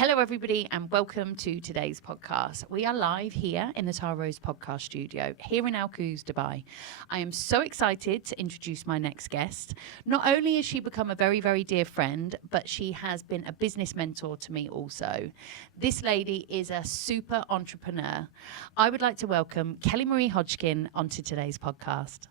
Hello, everybody, and welcome to today's podcast. We are live here in the Tara Rose podcast studio here in Al Quoz, Dubai. I am so excited to introduce my next guest. Not only has she become a very, very dear friend, but she has been a business mentor to me also. This lady is a super entrepreneur. I would like to welcome Kelly Marie Hodgkin onto today's podcast.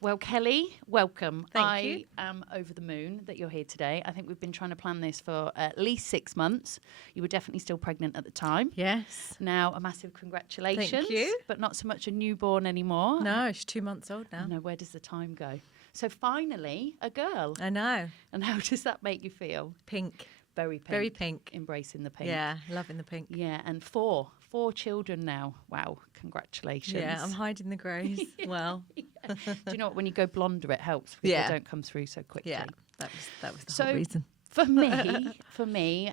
Well, Kelly, welcome. Thank you. I am over the moon that you're here today. I think we've been trying to plan this for at least 6 months. You were definitely still pregnant at the time. Yes. Now, a massive congratulations. Thank you. But not so much a newborn anymore. No, she's 2 months old now. No, where does the time go? So finally, a girl. I know. And how does that make you feel? Pink. Very pink. Very pink. Embracing the pink. Yeah, loving the pink. Yeah, and four children now. Wow, congratulations. Yeah, I'm hiding the greys. Well. Do you know what? When you go blonder, it helps because they don't come through so quickly. Yeah, that was the whole reason. For me,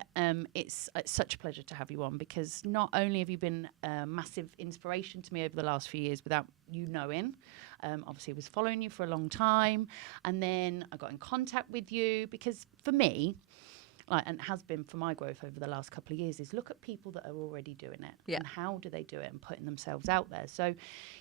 it's such a pleasure to have you on because not only have you been a massive inspiration to me over the last few years without you knowing, obviously I was following you for a long time, and then I got in contact with you because for me, and has been for my growth over the last couple of years, is look at people that are already doing it and how do they do it and putting themselves out there. So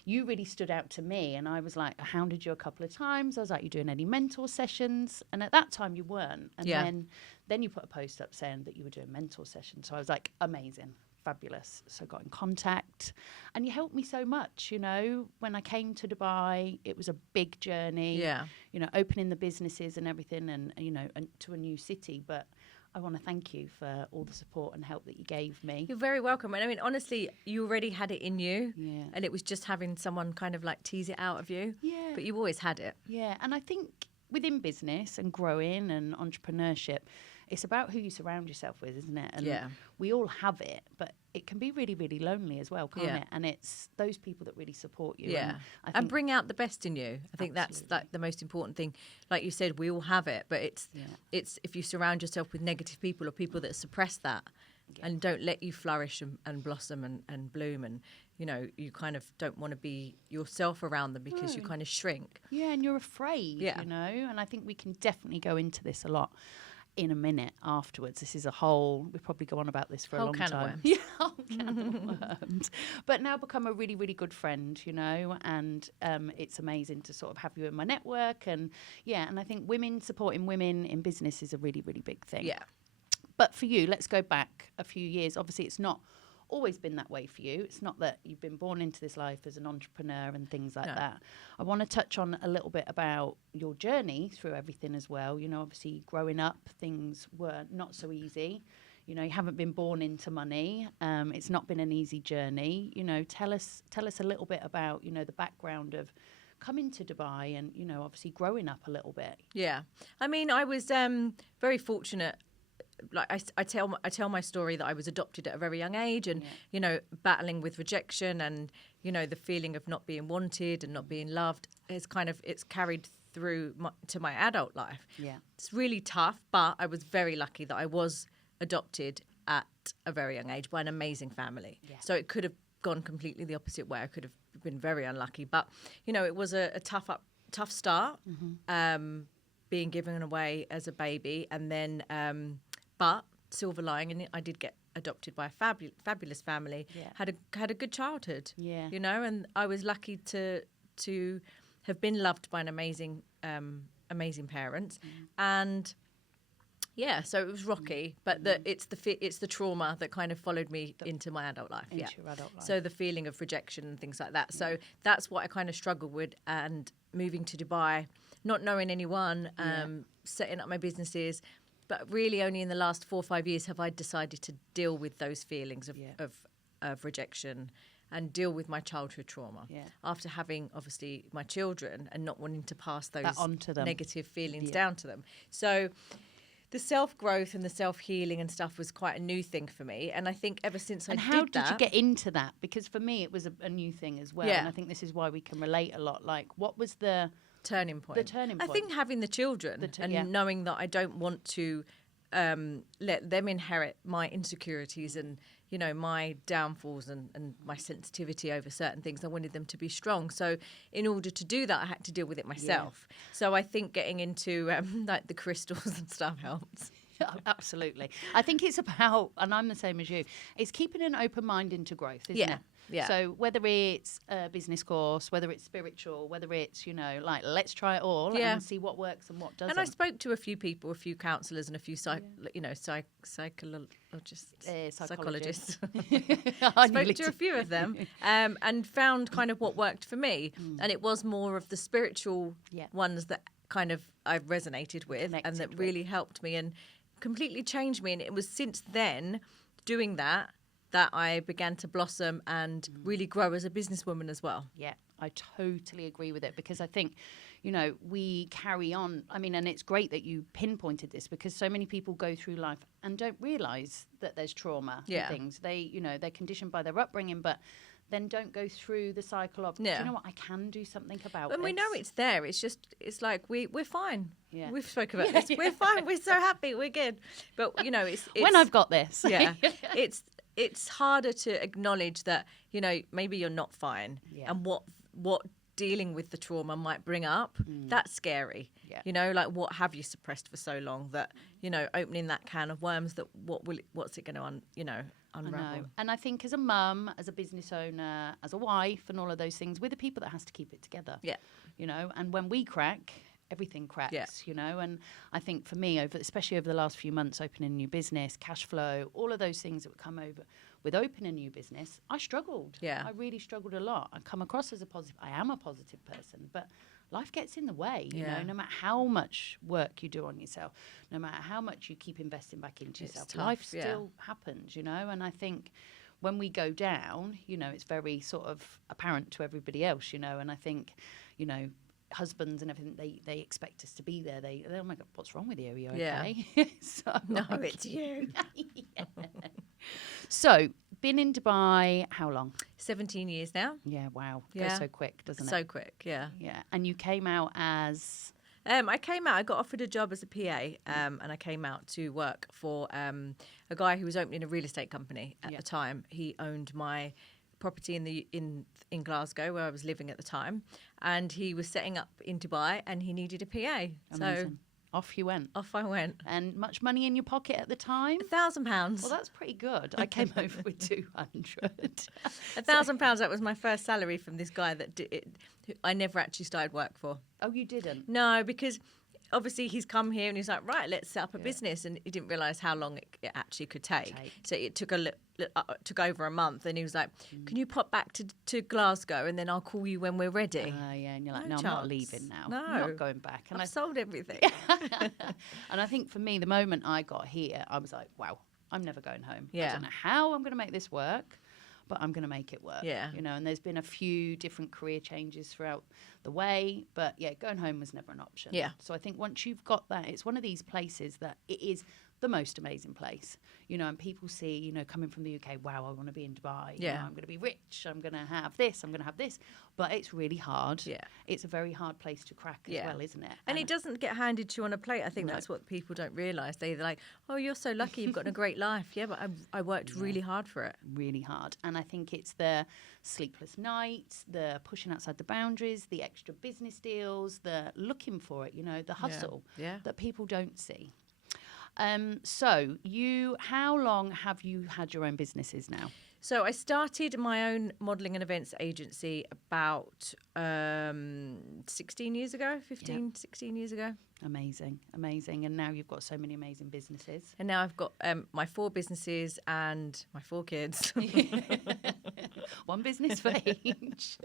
you really stood out to me, and I was like, I hounded you a couple of times. I was like, you doing any mentor sessions? And at that time you weren't. And then you put a post up saying that you were doing mentor sessions. So I was like, amazing, fabulous. So got in contact, and you helped me so much. You know, when I came to Dubai, it was a big journey. Yeah. You know, opening the businesses and everything, and to a new city, but I want to thank you for all the support and help that you gave me. You're very welcome. And I mean, honestly, you already had it in you. Yeah. And it was just having someone kind of like tease it out of you. Yeah. But you always had it. Yeah. And I think within business and growing and entrepreneurship, it's about who you surround yourself with, isn't it? And we all have it, but it can be really, really lonely as well, can't it? And it's those people that really support you. Yeah. And bring out the best in you. I think that's like the most important thing. Like you said, we all have it, but it's if you surround yourself with negative people or people that suppress that and don't let you flourish and blossom and bloom, and you kind of don't want to be yourself around them because you kind of shrink. Yeah, and you're afraid, and I think we can definitely go into this a lot in a minute afterwards. This is we probably go on about this for a long time. Yeah, whole can of worms. But now become a really, really good friend, and it's amazing to sort of have you in my network. And and I think women supporting women in business is a really, really big thing. Yeah. But for you, let's go back a few years. Obviously, it's not always been that way for you. It's not that you've been born into this life as an entrepreneur and things like that. I want to touch on a little bit about your journey through everything as well. Obviously growing up, things were not so easy. You haven't been born into money. It's not been an easy journey. Tell us a little bit about, the background of coming to Dubai and, obviously growing up a little bit. Yeah. I mean, I was very fortunate. Like I tell my story that I was adopted at a very young age, and battling with rejection and the feeling of not being wanted and not being loved it's carried through to my adult life. Yeah, it's really tough, but I was very lucky that I was adopted at a very young age by an amazing family. Yeah. So it could have gone completely the opposite way. I could have been very unlucky, but it was a tough start. Mm-hmm. Being given away as a baby, and then. But silver lining, and I did get adopted by a fabulous family. Yeah. Had a good childhood. Yeah. And I was lucky to have been loved by an amazing parents, and so it was rocky. But it's the trauma that kind of followed me into my adult life. Your adult life. So the feeling of rejection and things like that. So that's what I kind of struggled with, and moving to Dubai, not knowing anyone, setting up my businesses. But really only in the last 4 or 5 years have I decided to deal with those feelings of rejection and deal with my childhood trauma. Yeah. After having, obviously, my children and not wanting to pass those negative feelings down to them. So the self-growth and the self-healing and stuff was quite a new thing for me. And I think ever since I did that... And how did you get into that? Because for me, it was a new thing as well. Yeah. And I think this is why we can relate a lot. Like, what was the... turning point. The turning point. I think having the children and knowing that I don't want to let them inherit my insecurities and, you know, my downfalls and my sensitivity over certain things. I wanted them to be strong. So in order to do that, I had to deal with it myself. So I think getting into like the crystals and stuff helps. Absolutely. I think it's about, and I'm the same as you, it's keeping an open mind into growth, isn't it? Yeah. So whether it's a business course, whether it's spiritual, whether it's, you know, like, let's try it all and see what works and what doesn't. And I spoke to a few people, a few counsellors and a few psychologists. I spoke to a few of them and found kind of what worked for me. And it was more of the spiritual ones that kind of I resonated with and that really helped me and completely changed me. And it was since then doing that I began to blossom and really grow as a businesswoman as well. Yeah, I totally agree with it, because I think, you know, we carry on. I mean, and it's great that you pinpointed this, because so many people go through life and don't realise that there's trauma and things. They, you know, they're conditioned by their upbringing, but then don't go through the cycle of, do you know what, I can do something about and this. we know it's there. It's just, it's like we're fine. Yeah. We've spoken about this. We're fine. We're so happy. We're good. But, you know, it's when I've got this. Yeah. It's harder to acknowledge that, you know, maybe you're not fine and what dealing with the trauma might bring up. That's scary. Yeah. You know, like, what have you suppressed for so long that, you know, opening that can of worms, that what's it going to unravel? I know. And I think as a mum, as a business owner, as a wife and all of those things, we're the people that has to keep it together. Yeah. You know, and when we crack, everything cracks, you know. And I think for me, especially over the last few months, opening a new business, cash flow, all of those things that would come over with opening a new business, I struggled. Yeah. I really struggled a lot. I come across as I am a positive person, but life gets in the way, you know, no matter how much work you do on yourself, no matter how much you keep investing back into yourself, life still happens, you know. And I think when we go down, you know, it's very sort of apparent to everybody else, you know. And I think, you know, husbands and everything, they expect us to be there. They oh my God, what's wrong with you? Are you okay? No, it's you. So, been in Dubai how long? 17 years now. Yeah, wow. Goes so quick, doesn't it? So quick, yeah. Yeah. And you came out as... I got offered a job as a PA, and I came out to work for a guy who was opening a real estate company at the time. He owned my property in Glasgow, where I was living at the time, and he was setting up in Dubai, and he needed a PA. Amazing. So off you went. Off I went. And much money in your pocket at the time? £1,000. Well, that's pretty good. I came over with 200. £1,000. That was my first salary from this guy that I never actually started work for. Oh, you didn't? No, because obviously he's come here and he's like, right, let's set up a business, and he didn't realise how long it actually could take. So it took took over a month, and he was like, can you pop back to Glasgow and then I'll call you when we're ready? Yeah, and you're like, no, I'm not leaving now. No. I'm not going back. And I've sold everything. And I think for me, the moment I got here, I was like, wow, I'm never going home. Yeah. I don't know how I'm going to make this work, but I'm going to make it work. Yeah. You know, and there's been a few different career changes throughout the way, but yeah, going home was never an option. Yeah. So I think once you've got that, it's one of these places that it is the most amazing place, you know, and people see, you know, coming from the UK, wow, I want to be in Dubai. Yeah. You know, I'm going to be rich. I'm going to have this. I'm going to have this. But it's really hard. Yeah. It's a very hard place to crack as well, isn't it? And it doesn't get handed to you on a plate. I think that's what people don't realise. They're like, oh, you're so lucky. You've got a great life. Yeah, but I worked really hard for it. Really hard. And I think it's the sleepless nights, the pushing outside the boundaries, the extra business deals, the looking for it, you know, the hustle that people don't see. So how long have you had your own businesses now? So I started my own modelling and events agency about 16 years ago, 16 years ago. Amazing. And now you've got so many amazing businesses. And now I've got my 4 businesses and my 4 kids. One business for each.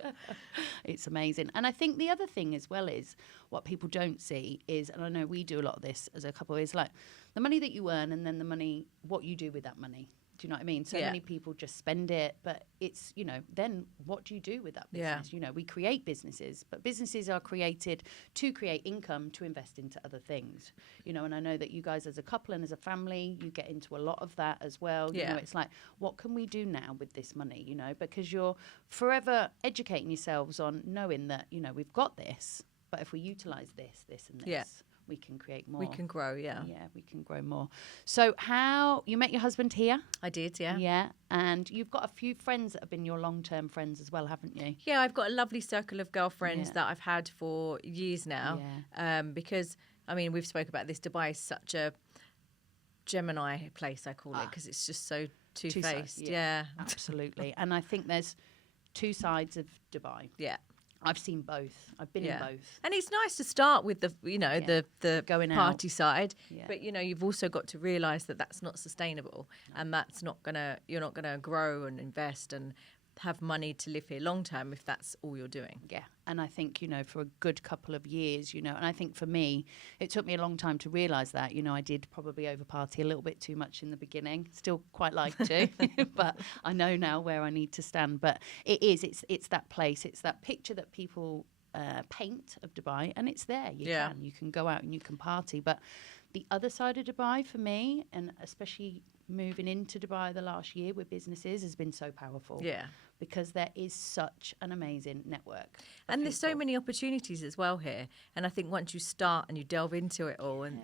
It's amazing. And I think the other thing as well is what people don't see is, and I know we do a lot of this as a couple, is like the money that you earn and then the money, what you do with that money. Do you know what I mean? So many people just spend it, but it's, you know, then what do you do with that business? You know, we create businesses, but businesses are created to create income to invest into other things, you know, and I know that you guys as a couple and as a family, you get into a lot of that as well. You know, it's like, what can we do now with this money, you know, because you're forever educating yourselves on knowing that, you know, we've got this, but if we utilise this and this, we can create more. We can grow, yeah. Yeah, we can grow more. So how you met your husband here? I did, yeah. Yeah, and you've got a few friends that have been your long-term friends as well, haven't you? Yeah, I've got a lovely circle of girlfriends that I've had for years now. Yeah. Because, I mean, we've spoke about this. Dubai is such a Gemini place, I call it, because it's just so two-faced. Yeah. Absolutely. And I think there's two sides of Dubai. Yeah. I've seen both. I've been in both. And it's nice to start with the, the Going party out. side, Yeah. but you've also got to realise that that's not sustainable, and that's not you're not gonna grow and invest and have money to live here long term if that's all you're doing. Yeah. And I think, for a good couple of years, and I think for me, it took me a long time to realise that, I did probably over party a little bit too much in the beginning. Still quite like to, but I know now where I need to stand. But it's that place, it's that picture that people paint of Dubai, and it's there. You can go out and you can party. But the other side of Dubai for me, and especially moving into Dubai the last year with businesses, has been so powerful. Yeah. Because there is such an amazing network. And there's so many opportunities as well here. And I think once you start and you delve into it all, and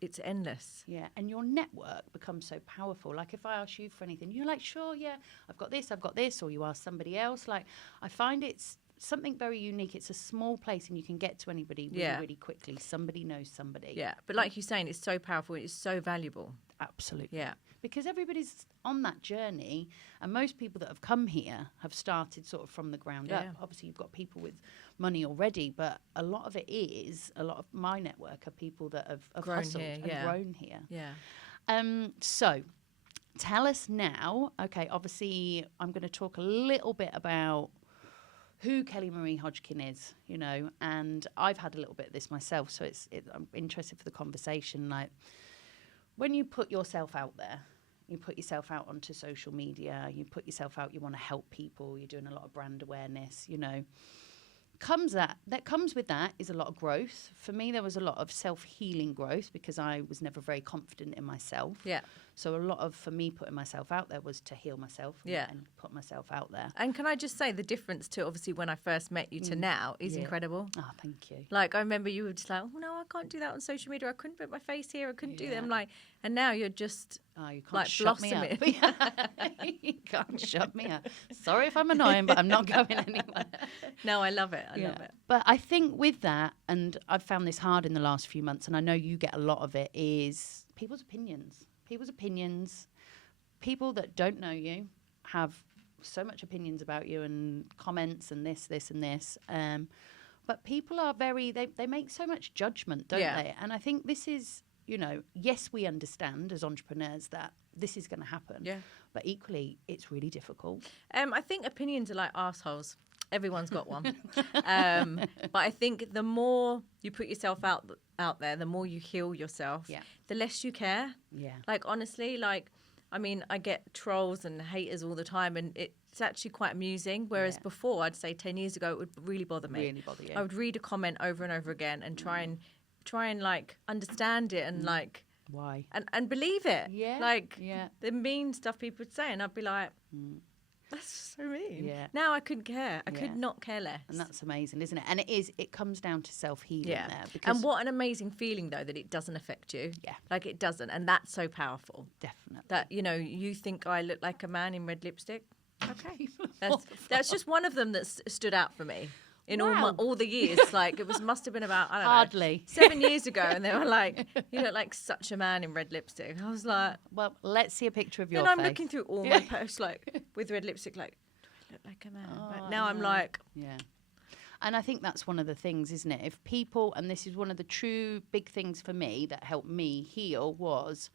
it's endless. Yeah, and your network becomes so powerful. Like if I ask you for anything, you're like, sure, yeah, I've got this, or you ask somebody else. Like I find it's something very unique. It's a small place and you can get to anybody really, really quickly. Somebody knows somebody. Yeah, but like you're saying, it's so powerful. It's so valuable. Absolutely. Yeah. Because everybody's on that journey, and most people that have come here have started sort of from the ground up. Obviously, you've got people with money already, but a lot of my network are people that have grown hustled here, and grown here. Yeah. So tell us now, okay, obviously I'm going to talk a little bit about who Kelly Marie Hodgkin is, and I've had a little bit of this myself, so I'm interested for the conversation. Like, when you put yourself out there, you put yourself out onto social media, you put yourself out, you want to help people, you're doing a lot of brand awareness, that comes with that is a lot of growth. For me, there was a lot of self-healing growth because I was never very confident in myself. Yeah. So a lot of, for me, putting myself out there was to heal myself and put myself out there. And can I just say the difference to obviously when I first met you to now is incredible. Oh, thank you. Like I remember you were just like, oh no, I can't do that on social media. I couldn't put my face here. I couldn't do that. I'm like, and now you're just you can't like shut me blossoming. up. You can't shut me up. Sorry if I'm annoying, but I'm not going anywhere. No, I love it. I love it. But I think with that, and I've found this hard in the last few months, and I know you get a lot of it, is people's opinions. People that don't know you have so much opinions about you and comments and this, and this. But people are they make so much judgment, don't they? And I think this is, yes, we understand as entrepreneurs that this is going to happen. Yeah. But equally, it's really difficult. I think opinions are like arseholes. Everyone's got one. But I think the more you put yourself out there, the more you heal yourself, the less you care. Yeah. Like, honestly, I get trolls and haters all the time, and it's actually quite amusing. Whereas before, I'd say 10 years ago, it would really bother me. Really bother you. I would read a comment over and over again and try and understand it and why and believe it. Yeah. The mean stuff people would say, and I'd be like, that's so mean. Yeah. Now I couldn't care. I could not care less. And that's amazing, isn't it? And it comes down to self-healing there. Because and what an amazing feeling, though, that it doesn't affect you. Yeah. Like, it doesn't. And that's so powerful. Definitely. That, you think I look like a man in red lipstick. Okay. That's just one of them that stood out for me. In all the years, must have been about, I don't know, 7 years ago, and they were like, you look like such a man in red lipstick. I was like, well, let's see a picture of your face. And I'm looking through all my posts, with red lipstick, do I look like a man? But now I'm like... Yeah. And I think that's one of the things, isn't it? If people, and this is one of the true big things for me that helped me heal was,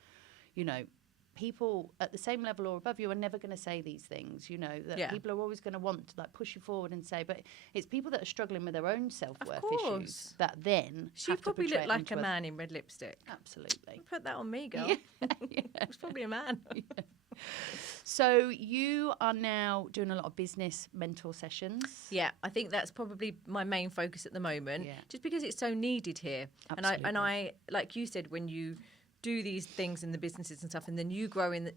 people at the same level or above you are never going to say these things, that people are always going to want to push you forward and say, but it's people that are struggling with their own self-worth issues that then she probably looked like a man in red lipstick. Absolutely. Put that on me, girl. It was probably a man. So you are now doing a lot of business mentor sessions. Yeah, I think that's probably my main focus at the moment, just because it's so needed here. Absolutely. And I like you said, when you do these things in the businesses and stuff, and then you grow in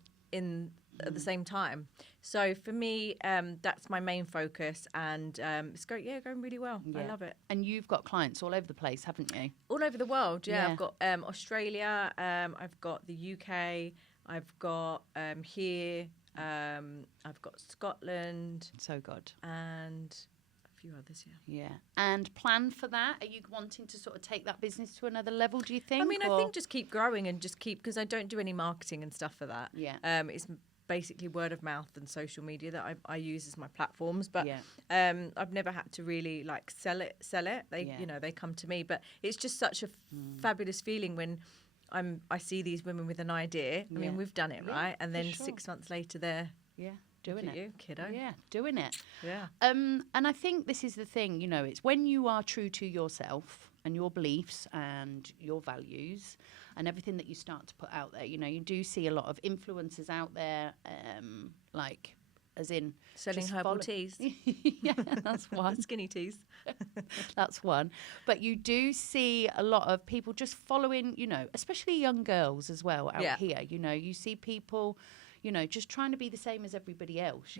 at the same time. So for me, that's my main focus, and it's great. Yeah, going really well. I love it. And you've got clients all over the place, haven't you? All over the world. Yeah, Yeah. I've got Australia. I've got the UK. I've got here. I've got Scotland. So good. And a few others, Yeah. And plan for that? Are you wanting to sort of take that business to another level, do you think? I mean, I think just keep growing and just keep, because I don't do any marketing and stuff for that. Yeah. It's basically word of mouth and social media that I use as my platforms. But Yeah. I've never had to really like sell it. They, they come to me. But it's just such a fabulous feeling when I see these women with an idea. I mean, we've done it, right? And then 6 months later, they're doing look at it. you, kiddo. Yeah, doing it. Yeah. And I think this is the thing, it's when you are true to yourself and your beliefs and your values and everything that you start to put out there, you do see a lot of influencers out there, like, as in Selling herbal teas. Yeah, that's one. Skinny teas. That's one. But you do see a lot of people just following, especially young girls as well out here. You see people, just trying to be the same as everybody else,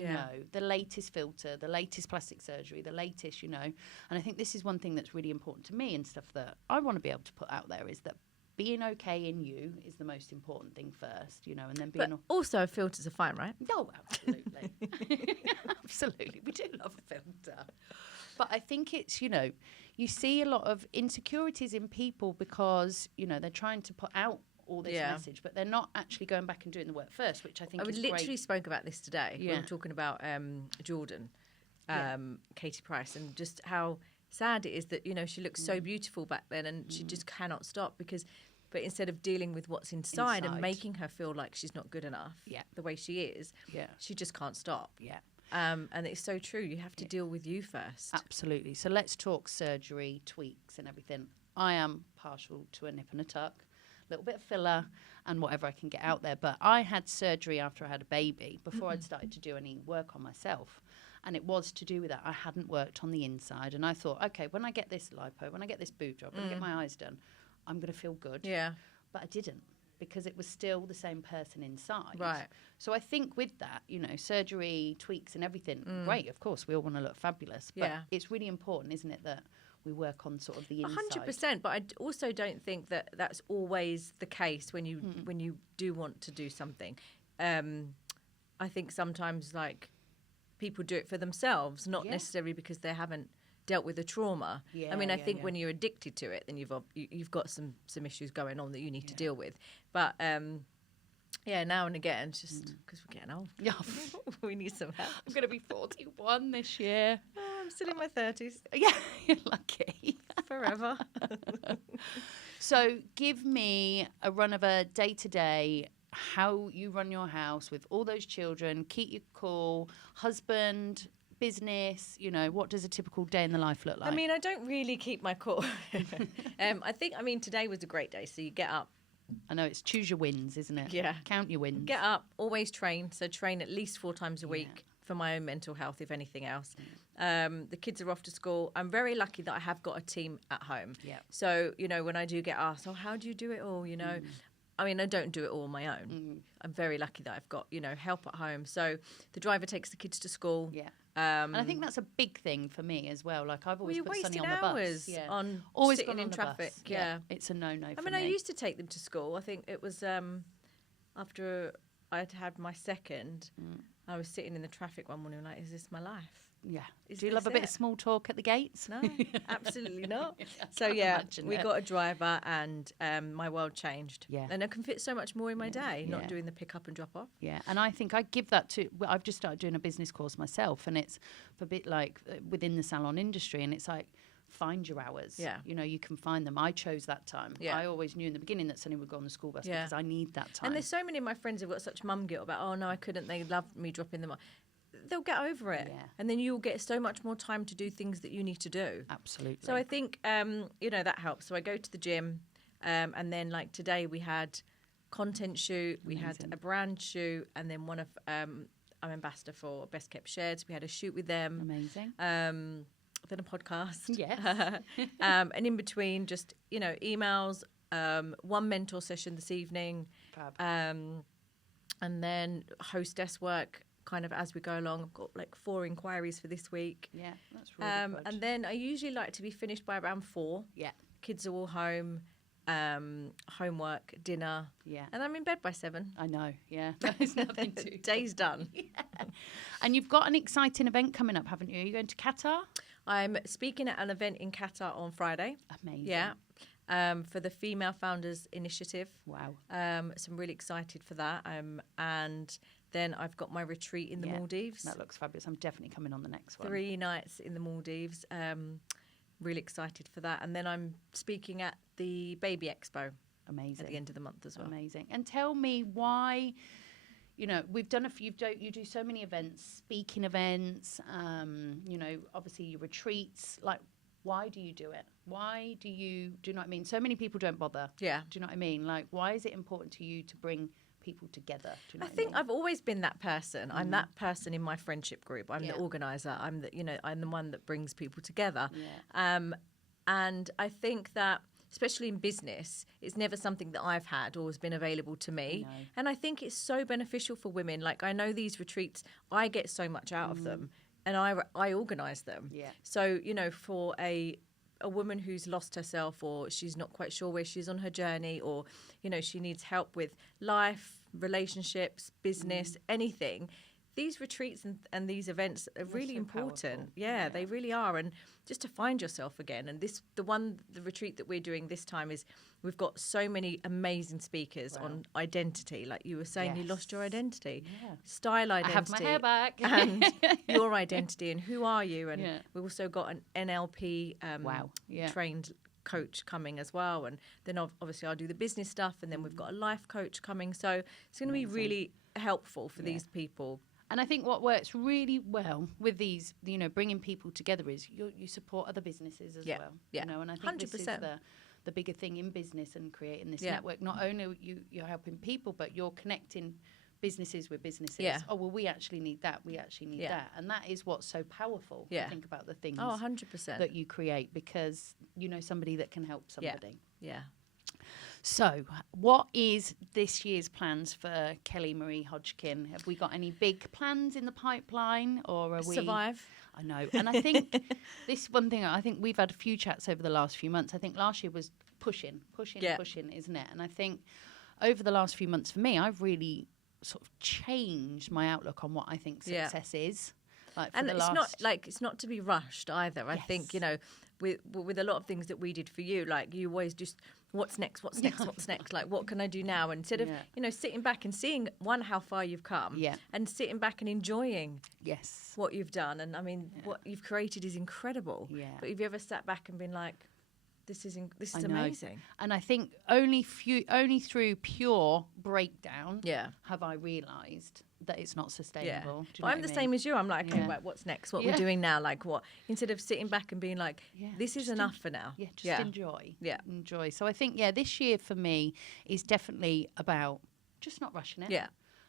the latest filter, the latest plastic surgery, the latest, And I think this is one thing that's really important to me and stuff that I want to be able to put out there is that being okay in you is the most important thing first, and then being... But also filters are fine, right? Oh, absolutely. Absolutely. We do love a filter. But I think it's, you see a lot of insecurities in people because, they're trying to put out all this message, but they're not actually going back and doing the work first, which I think is great. I literally spoke about this today. We were talking about Jordan, Katie Price, and just how sad it is that, she looks so beautiful back then and she just cannot stop but instead of dealing with what's inside and making her feel like she's not good enough the way she is, she just can't stop. Yeah. And it's so true. You have to deal with you first. Absolutely. So let's talk surgery, tweaks and everything. I am partial to a nip and a tuck, a little bit of filler and whatever I can get out there. But I had surgery after I had a baby before I'd started to do any work on myself. And it was to do with that. I hadn't worked on the inside. And I thought, okay, when I get this lipo, when I get this boob job, when I get my eyes done, I'm going to feel good. Yeah. But I didn't, because it was still the same person inside. Right. So I think with that, surgery, tweaks and everything, great, of course, we all want to look fabulous. But it's really important, isn't it, that we work on sort of the inside. 100%, but I also don't think that that's always the case when you do want to do something. I think sometimes, like, people do it for themselves, not necessarily because they haven't dealt with the trauma. I think when you're addicted to it, then you've got some issues going on that you need to deal with. But now and again, just because we're getting old, we need some help. I'm going to be 41 this year. Oh, I'm still in my 30s. Yeah, you're lucky. Forever. So give me a run of a day-to-day, how you run your house with all those children, keep you cool, husband, business, what does a typical day in the life look like? I mean, I don't really keep my cool. Today was a great day. So you get up. I know it's choose your wins, isn't it? Yeah. Count your wins. Get up, always train. So train at least 4 times a week for my own mental health, if anything else. The kids are off to school. I'm very lucky that I have got a team at home. Yeah. So, when I do get asked, how do you do it all, I mean, I don't do it all on my own. I'm very lucky that I've got, help at home. So the driver takes the kids to school. Yeah. And I think that's a big thing for me as well. Like, I've always put Sonny on the bus. Hours on always sitting in traffic. Yeah. It's a no-no for me. I used to take them to school. I think it was after I'd had my second, I was sitting in the traffic one morning like, is this my life? Yeah. Do you love a bit of small talk at the gates? No, absolutely not. So we got a driver and my world changed. Yeah. And I can fit so much more in my day, not doing the pick up and drop off. Yeah. And I think I give that to, I've just started doing a business course myself, and it's a bit like within the salon industry, and it's like, find your hours. Yeah. You can find them. I chose that time. Yeah. I always knew in the beginning that Sonny would go on the school bus because I need that time. And there's so many of my friends who've got such mum guilt about, oh no, I couldn't. They loved me dropping them off. They'll get over it. Yeah. And then you'll get so much more time to do things that you need to do. Absolutely. So I think, that helps. So I go to the gym and then like today we had content shoot, we had a brand shoot, and then one of, I'm ambassador for Best Kept Sheds. We had a shoot with them. Amazing. Then a podcast. Yes. And in between just, emails, one mentor session this evening. Fab. And then hostess work kind of as we go along. I've got like 4 inquiries for this week. Yeah, that's really good. And then I usually like to be finished by around 4. Yeah. Kids are all home, homework, dinner. Yeah. And I'm in bed by 7. I know, yeah. There's nothing to Day's done. Yeah. And you've got an exciting event coming up, haven't you? Are you going to Qatar? I'm speaking at an event in Qatar on Friday. Amazing. Yeah. For the Female Founders Initiative. Wow. So I'm really excited for that. And then I've got my retreat in the Maldives. That looks fabulous. I'm definitely coming on the next one. 3 nights in the Maldives. Really excited for that. And then I'm speaking at the Baby Expo. Amazing. At the end of the month as well. Amazing. And tell me why, you know, we've done you do so many events, speaking events, you know, obviously your retreats. Like, why do you do it? Why do you know what I mean? So many people don't bother. Yeah. Do you know what I mean? Like, why is it important to you to bring people together? Do you know I think I've always been that person. I'm that person in my friendship group. I'm the organizer. I'm the one that brings people together. Yeah. And I think that, especially in business, it's never something that I've had or has been available to me. No. And I think it's so beneficial for women. Like, I know these retreats, I get so much out of them, and I organise them. Yeah. So, you know, for a woman who's lost herself, or she's not quite sure where she's on her journey, or, you know, she needs help with life, relationships, business, anything, these retreats and these events are really so important. powerful. Yeah, they really are. And just to find yourself again. And the retreat that we're doing this time is, we've got so many amazing speakers on identity. Like you were saying, you lost your identity, style identity. I have my hair back. And your identity and who are you. And we've also got an NLP trained coach coming as well. And then obviously I'll do the business stuff. And then we've got a life coach coming. So it's going to be really helpful for these people. And I think what works really well with these, you know, bringing people together is you support other businesses as well. Yeah. You know, and I think 100%. this is the bigger thing in business and creating this network. Not only are you're helping people, but you're connecting businesses with businesses. Yeah. Oh, well, we actually need that. We actually need that. And that is what's so powerful. Yeah. To think about the things 100%. that you create, because you know somebody that can help somebody. Yeah. So, what is this year's plans for Kelly Marie Hodgkin? Have we got any big plans in the pipeline, or are we survive? I know, and I think this one thing. I think we've had a few chats over the last few months. I think last year was pushing, isn't it? And I think over the last few months for me, I've really sort of changed my outlook on what I think success is. Like, and it's not to be rushed either. I think, you know, with a lot of things that we did for you, like you always just, what's next, like what can I do now? And instead of, you know, sitting back and seeing, how far you've come, and sitting back and enjoying what you've done. And I mean, what you've created is incredible. Yeah. But have you ever sat back and been like, this is amazing? And I think only through pure breakdown have I realised that it's not sustainable. Yeah. But I'm the same as you. I'm like, okay, right, what's next? What we're doing now? Like what? Instead of sitting back and being like, this is enough for now. Yeah, just enjoy. Yeah. Enjoy. So I think, this year for me is definitely about just not rushing it. Yeah.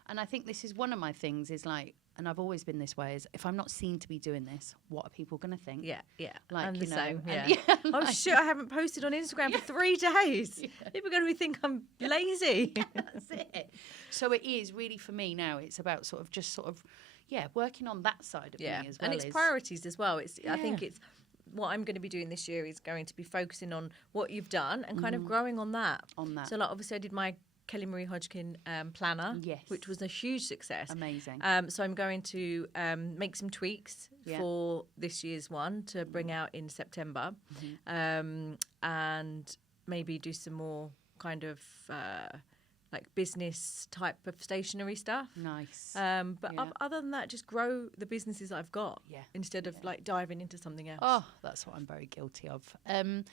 And I think this is one of my things is like, and I've always been this way, is if I'm not seen to be doing this, what are people going to think? Yeah, yeah. Like, I'm the same, like, oh, shit, I haven't posted on Instagram for 3 days. People are going to think I'm lazy. That's it. So it is really, for me now, it's about working on that side of me as well. And it's priorities as well. I think it's what I'm going to be doing this year is going to be focusing on what you've done and kind of growing on that. So like, obviously I did my Kelly Marie Hodgkin planner, which was a huge success. Amazing. So I'm going to make some tweaks for this year's one to bring out in September, and maybe do some more kind of like business type of stationery stuff. Nice. But other than that, just grow the businesses I've got instead of like diving into something else. Oh, that's what I'm very guilty of. And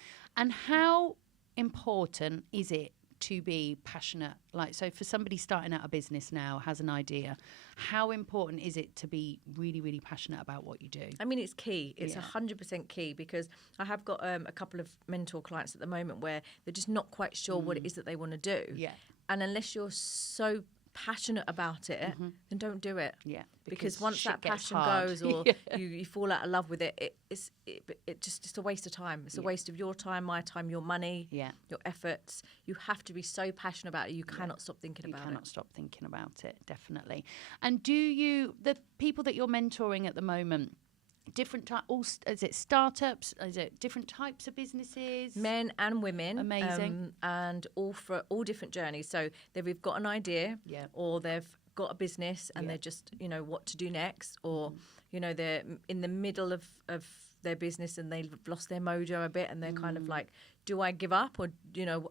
how important is it to be passionate? Like, so for somebody starting out a business now, has an idea, how important is it to be really, really passionate about what you do? I mean, it's key. It's 100% key, because I have got a couple of mentor clients at the moment where they're just not quite sure what it is that they want to do. Yeah. And unless you're so passionate about it, then don't do it. Yeah, Because once shit that gets passion hard. goes, or you fall out of love with it, it's a waste of time. It's a waste of your time, my time, your money, your efforts. You have to be so passionate about it. You cannot stop thinking about it. You cannot stop thinking about it, definitely. And the people that you're mentoring at the moment, different type, is it startups? Is it different types of businesses? Men and women. Amazing. And all for all different journeys. So they've got an idea, or they've got a business and they're just, what to do next, or, they're in the middle of their business and they've lost their mojo a bit and they're kind of like, do I give up, or,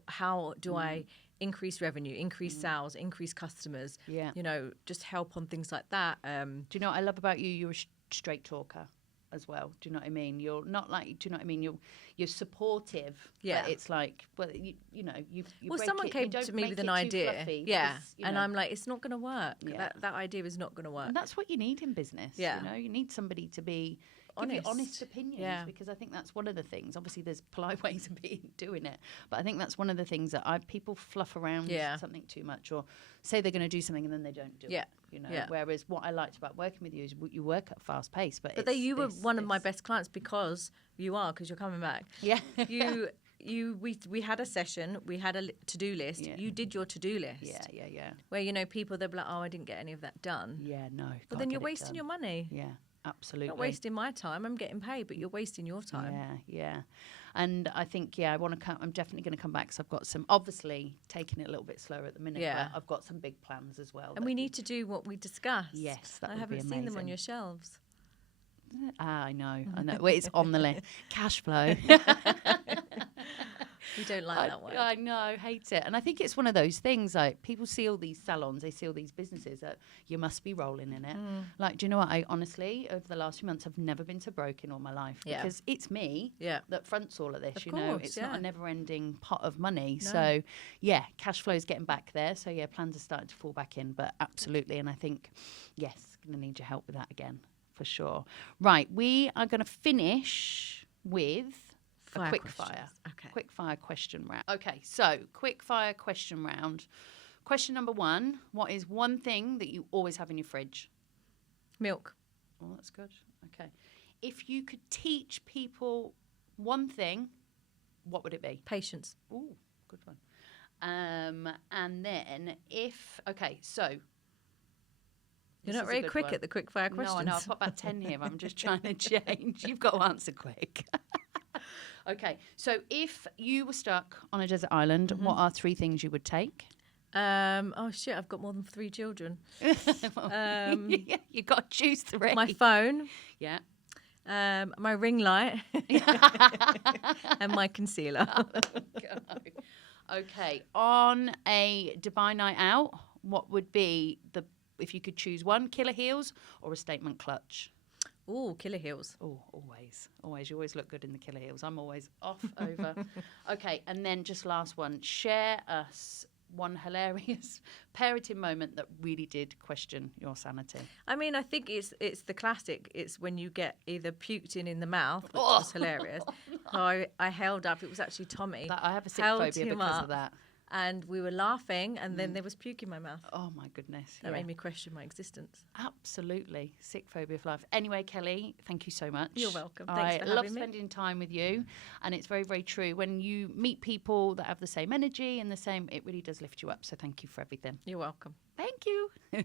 how do I increase revenue, increase sales, increase customers, just help on things like that. Do you know what I love about you? You're a straight talker as well. Do you know what I mean? You're not like, do you know what I mean? You're supportive. Yeah. But it's like, well, you well, break someone it, came you don't to me make with it an too idea. fluffy Yeah. because, And I'm like, it's not going to work. Yeah. That idea is not going to work. And that's what you need in business. Yeah. You need somebody to be give you honest opinions, because I think that's one of the things. Obviously, there's polite ways of doing it, but I think that's one of the things that people fluff around something too much, or say they're going to do something and then they don't do it. Whereas what I liked about working with you is you work at a fast pace, but you were one of my best clients because you're coming back. Yeah. We had a session, we had a to-do list. You did your to-do list. Yeah. Where people, they'll be like, oh, I didn't get any of that done. Yeah, no. But then you're wasting your money. Yeah, absolutely. Not wasting my time. I'm getting paid, but you're wasting your time. Yeah. And I think, I want to come. I'm definitely going to come back because I've got some, obviously taking it a little bit slower at the minute. Yeah. But I've got some big plans as well. And we need to do what we discussed. Yes, that I would haven't be seen them on amazing. your shelves. I know. Well, it's on the list. Cash flow. You don't like that one. I know, hate it. And I think it's one of those things, like, people see all these salons, they see all these businesses that you must be rolling in it. Like, do you know what? I honestly, over the last few months, have never been so broke in all my life. Yeah. Because it's me that fronts all of this, Of you know. course, It's not a never-ending pot of money. No. So, cash flow is getting back there. So, plans are starting to fall back in. But absolutely. And I think, yes, going to need your help with that again, for sure. Right, we are going to finish with a quick fire. Okay. Quick fire question round. Okay, so quick fire question round. Question number 1, what is one thing that you always have in your fridge? Milk. Oh, that's good. Okay. If you could teach people one thing, what would it be? Patience. Ooh, good one. And then so you're not very quick at the quick fire questions. No, I know. I've got about 10 here. I'm just trying to change. You've got to answer quick. Okay, so if you were stuck on a desert island, what are 3 things you would take? Oh shit! I've got more than 3 children. You got to choose 3. My phone. Yeah. My ring light. And my concealer. Okay, on a Dubai night out, what would be if you could choose one, Killer Heels or a statement clutch? Ooh, Killer Heels. Oh, always. You always look good in the Killer Heels. I'm always off over. Okay, and then just last one. Share us one hilarious parenting moment that really did question your sanity. I mean, I think it's the classic. It's when you get either puked in the mouth, which was hilarious. So I held up. It was actually Tommy. I have a sick phobia because of that. And we were laughing, and then there was puke in my mouth. Oh, my goodness. That made me question my existence. Absolutely. Sick phobia for life. Anyway, Kelly, thank you so much. You're welcome. Thanks for having me. I love spending time with you. And it's very, very true. When you meet people that have the same energy and it really does lift you up. So thank you for everything. You're welcome. Thank you.